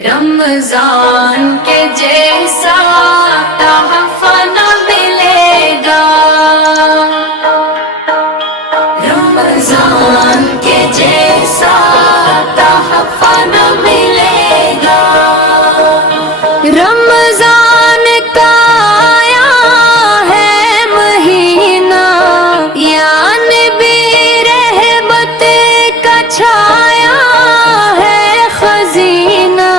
رمضان کے جیسا تحفہ نہ ملے گا، رمضان کے جیسا تحفہ نہ ملے گا۔ رمضان کا آیا ہے مہینہ، یا نبی رحمت کا چھایا ہے خزینہ،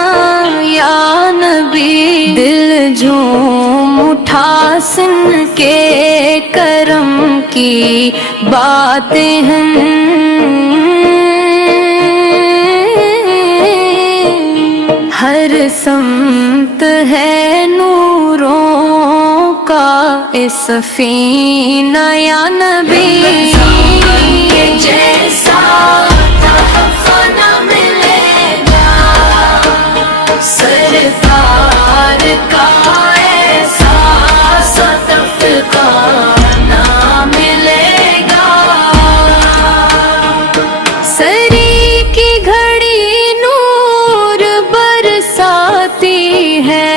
یا نبی دل جھوم اٹھا سن کے کرم کی باتیں ہیں، ہر سمت ہے نوروں کا یہ سفینہ، یا نبی جیسا تحفہ نہ ملے گا، سرکار کا ایسا صدقہ نہ ملے گا۔ سری کی گھڑی نور برساتی ہے،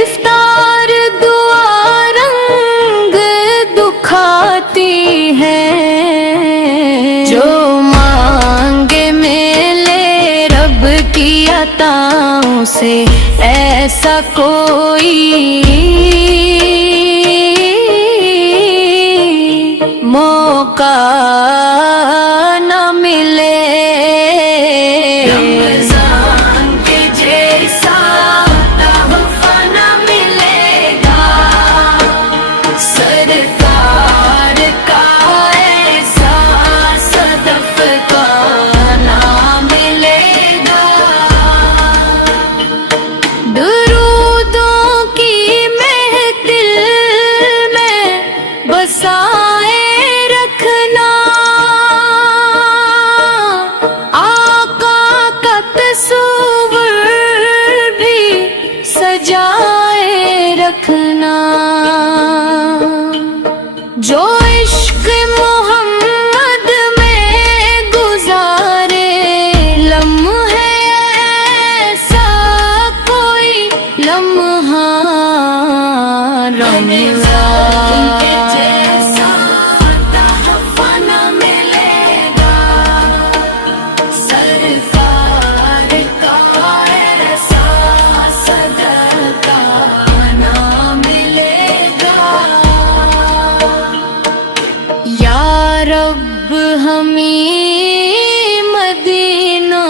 افطار دعا رنگ دکھاتی ہے، جو مانگے ملے رب کی عطاؤں سے ایسا کوئی موقع نہ ملے۔ رمضان کے جیسا تحفہ نہ ملے گا، سرکار کا ایسا صدقہ نہ ملے گا۔ درودوں کی محفل میں بسائے رکھنا، آقا کا تصور بھی سجائے رکھنا، جو عشق محمد میں گزارے لمحے ایسا کوئی لمحہ رمضان کے جیسا تحفہ نہ ملے گا، سرکار کا ایسا صدقہ نہ ملے گا۔ یا رب ہمیں مدینہ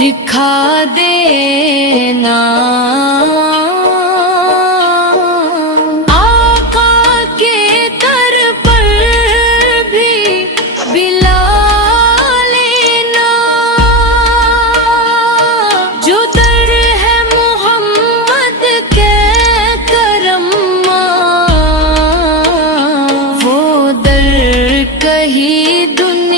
دکھا دینا، آقا کے در پر بھی بلا لینا، جو در ہے محمد کے کرم، وہ در کہیں دنیا